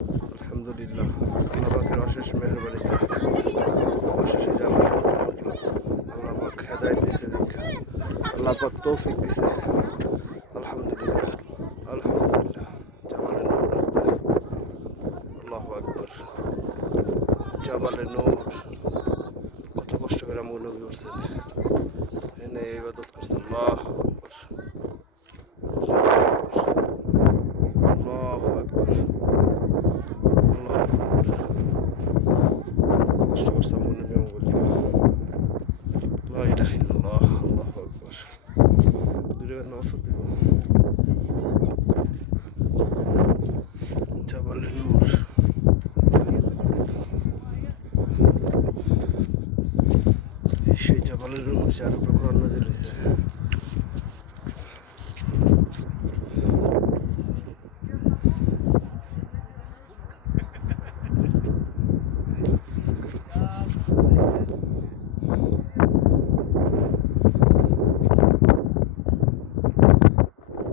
আলহামদুলিল্লাহ, আল্লাহ পাকের অশেষ মেহরবানিতে অবশেষে জামাল আল্লাহ পাক হেদায়েত দিছে, আল্লাহ পাক তৌফিক দিছে। আলহামদুলিল্লাহ, আলহামদুলিল্লাহ, জামালের নূর আকবার, আল্লাহু আকবার, জামালের নূর। কত কষ্ট করে আমগো নবী উঠছেন, এনে ইবাদত করছে। আল্লাহু আকবার, আল্লাহু আকবার, আল্লাহু আকবার। কত কষ্ট করছে আমগো নবী আমগো লিগা। লা ইলাহা ইল্লাল্লাহ, আল্লাহু আকবার। দুই রাকাত নামাজ পড়তে দিব। জামালের নূর, সেই জামালের নূর যার উপরে কোরআন নাযিল হইছে।